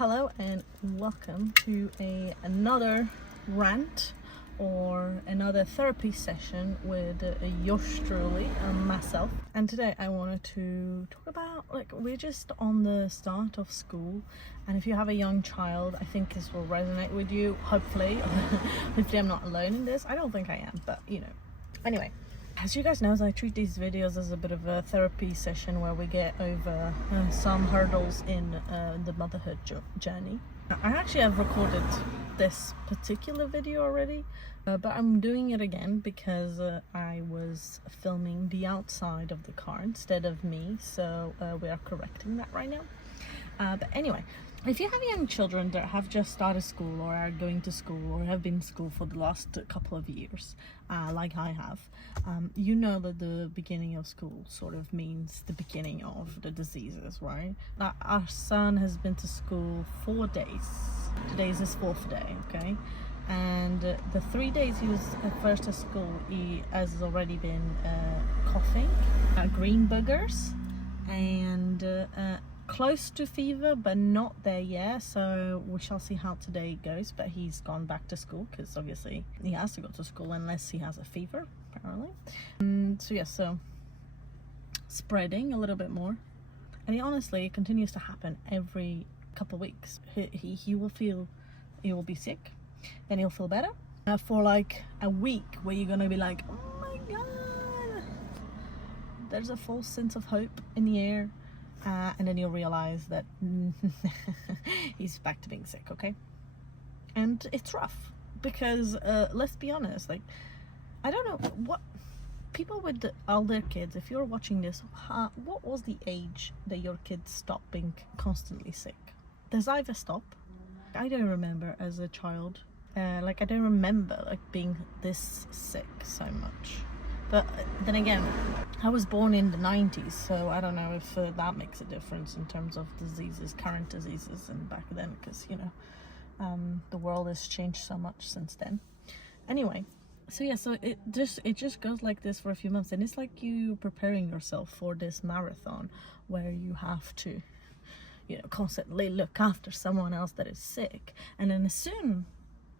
Hello and welcome to another rant or another therapy session with yours truly and myself. And today I wanted to talk about, we're just on the start of school, and if you have a young child, I think this will resonate with you, hopefully. Hopefully I'm not alone in this. I don't think I am, but anyway, as you guys know, I treat these videos as a bit of a therapy session where we get over some hurdles in the motherhood journey. I actually have recorded this particular video already, but I'm doing it again because I was filming the outside of the car instead of me, so we are correcting that right now. But anyway, if you have young children that have just started school or are going to school or have been in school for the last couple of years, like I have, you know that the beginning of school sort of means the beginning of the diseases, right? Our son has been to school 4 days. Today is his 4th day, okay? And the 3 days he was first at school, he has already been coughing, green boogers, and close to fever, but not there yet, so we shall see how today goes. But he's gone back to school because obviously he has to go to school unless he has a fever, apparently. So spreading a little bit more, and it continues to happen every couple of weeks. He will be sick, then he'll feel better for like a week, where you're gonna be like, oh my god, there's a false sense of hope in the air. And then you'll realize that he's back to being sick, okay? And it's rough because let's be honest, I don't know what people with older kids, if you're watching this, what was the age that your kids stopped being constantly sick? Does either stop? I don't remember as a child, I don't remember being this sick so much. But then again, I was born in the 90s, so I don't know if that makes a difference in terms of diseases, current diseases, and back then, because, the world has changed so much since then. Anyway, so it just goes like this for a few months, and it's like you preparing yourself for this marathon where you have to, constantly look after someone else that is sick. And then as soon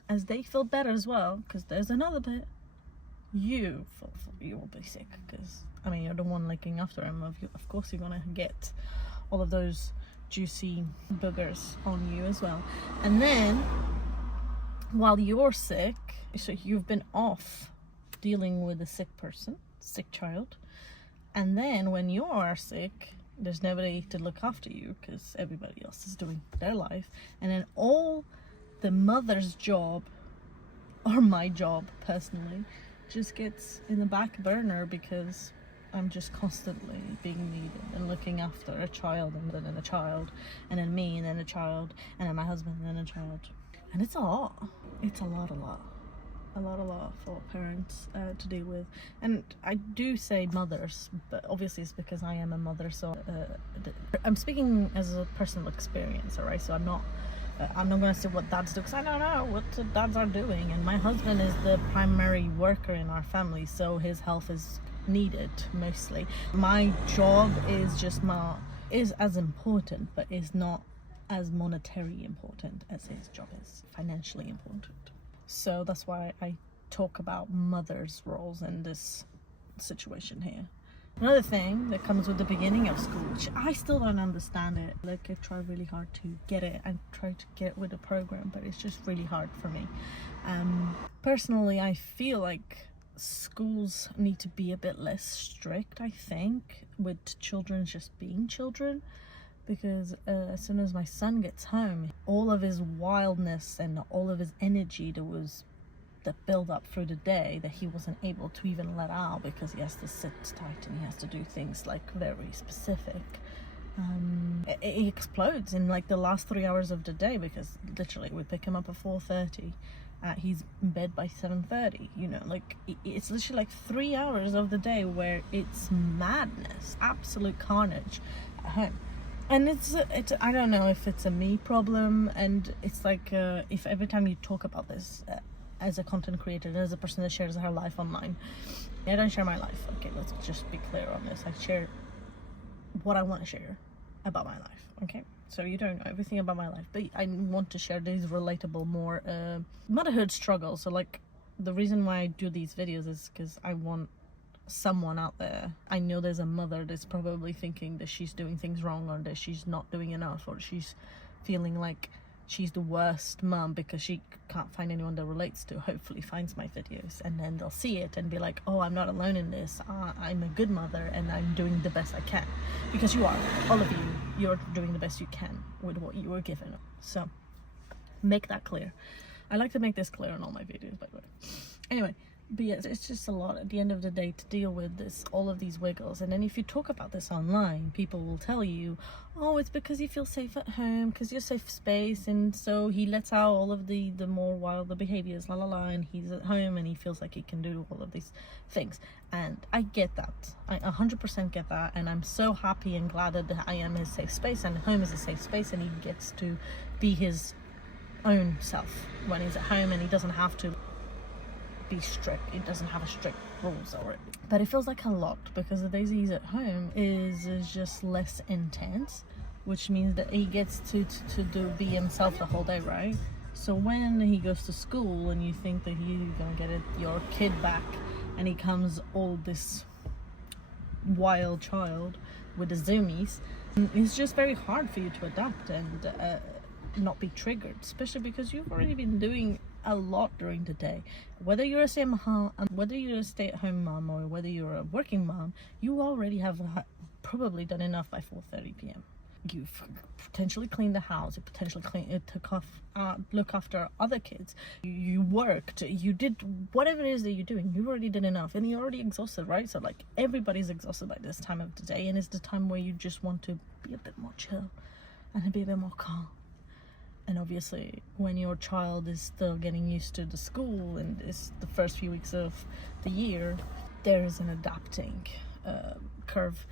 as they feel better as well, because there's another bit, you will be sick, because you're the one looking after him. Of course you're gonna get all of those juicy boogers on you as well. And then while you're sick, so you've been off dealing with a sick child, and then when you are sick, there's nobody to look after you because everybody else is doing their life. And then all the mother's job, or my job personally, just gets in the back burner because I'm just constantly being needed and looking after a child, and then a child, and then me, and then a child, and then my husband, and then a child. And it's a lot. It's a lot for parents to deal with. And I do say mothers, but obviously it's because I am a mother, so I'm speaking as a personal experience, alright? So I'm not going to say what dads do, because I don't know what dads are doing. And my husband is the primary worker in our family, so his health is needed mostly. My job is as important, but is not as monetary important as his job is financially important. So that's why I talk about mothers' roles in this situation here. Another thing that comes with the beginning of school, which I still don't understand it. I try really hard to get it. I try to get with the program, but it's just really hard for me. Personally, I feel like schools need to be a bit less strict, I think, with children just being children. Because as soon as my son gets home, all of his wildness and all of his energy that build up through the day, that he wasn't able to even let out because he has to sit tight and he has to do things very specific, it explodes in the last 3 hours of the day, because literally we pick him up at 4:30, he's in bed by 7:30. It's literally 3 hours of the day where it's madness, absolute carnage at home. And it's I don't know if it's a me problem, and it's if every time you talk about this as a content creator and as a person that shares her life online, I don't share my life, okay? Let's just be clear on this. I share what I want to share about my life, okay? so you don't know everything about my life, but I want to share these relatable, more motherhood struggles. So like, the reason why I do these videos is because I want someone out there. I know there's a mother that's probably thinking that she's doing things wrong, or that she's not doing enough, or she's feeling like she's the worst mum because she can't find anyone that relates to. Hopefully finds my videos, and then they'll see it and be like, oh, I'm not alone in this. I'm a good mother and I'm doing the best I can. Because you are, all of you, you're doing the best you can with what you were given. So make that clear. I like to make this clear in all my videos, by the way. Anyway, but yeah, it's just a lot at the end of the day to deal with this, all of these wiggles. And then if you talk about this online, people will tell you, oh, it's because you feel safe at home, because you're safe space, and so he lets out all of the more wilder behaviors, la la la, and he's at home and he feels like he can do all of these things. And I get that. I 100% get that, and I'm so happy and glad that I am his safe space, and home is a safe space, and he gets to be his own self when he's at home, and he doesn't have to be strict. It doesn't have a strict rules already. But it feels like a lot, because the days he's at home is just less intense, which means that he gets to be himself the whole day, right? So when he goes to school and you think that you're gonna get your kid back, and he comes all this wild child with the zoomies, it's just very hard for you to adapt and not be triggered, especially because you've already been doing a lot during the day. Whether you're a stay-at-home mom or whether you're a working mom, you already have probably done enough by 4:30 p.m. You've potentially cleaned the house, you potentially look after other kids, you worked, you did whatever it is that you're doing. You already did enough, and you're already exhausted, right? So like, everybody's exhausted by this time of the day, and it's the time where you just want to be a bit more chill and be a bit more calm. And obviously, when your child is still getting used to the school and it's the first few weeks of the year, there is an adapting curve,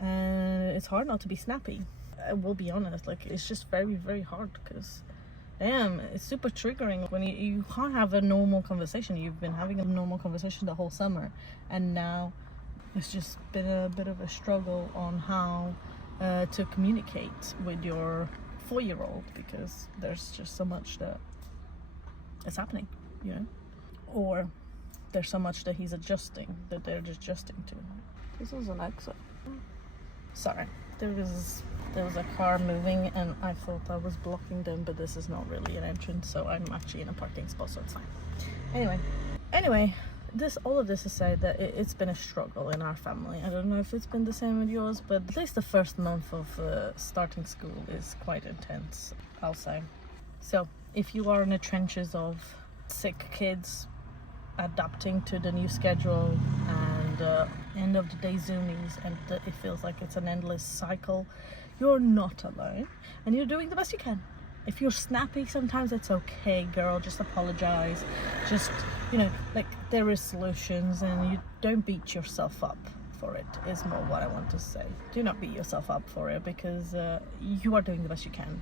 and it's hard not to be snappy. I will be honest, like, it's just very, very hard, because it's super triggering when you can't have a normal conversation. You've been having a normal conversation the whole summer, and now it's just been a bit of a struggle on how to communicate with your 4-year-old, because there's just so much that is happening, you know, or there's so much that he's adjusting, that they're just adjusting to. This is an exit. Sorry, there was a car moving and I thought I was blocking them, but this is not really an entrance, so I'm actually in a parking spot, so it's fine. Anyway, all of this to say that it's been a struggle in our family. I don't know if it's been the same with yours, but at least the first month of starting school is quite intense, I'll say. So if you are in the trenches of sick kids, adapting to the new schedule, and end of the day zoomies, and it feels like it's an endless cycle, you're not alone, and you're doing the best you can. If you're snappy sometimes, it's okay, girl, just apologize. Just, you know, like, there is solutions, and you don't beat yourself up for it, is more what I want to say. Do not beat yourself up for it, because you are doing the best you can,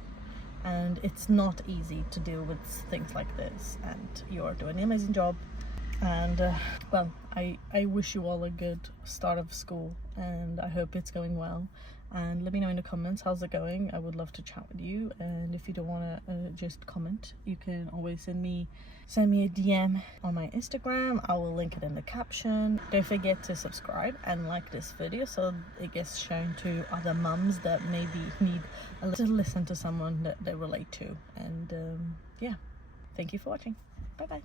and it's not easy to deal with things like this, and you are doing an amazing job. And well, I wish you all a good start of school, and I hope it's going well. And let me know in the comments, how's it going? I would love to chat with you. And if you don't want to just comment, you can always send me a DM on my Instagram. I will link it in the caption. Don't forget to subscribe and like this video, so it gets shown to other mums that maybe need to listen to someone that they relate to. And yeah, thank you for watching. Bye bye.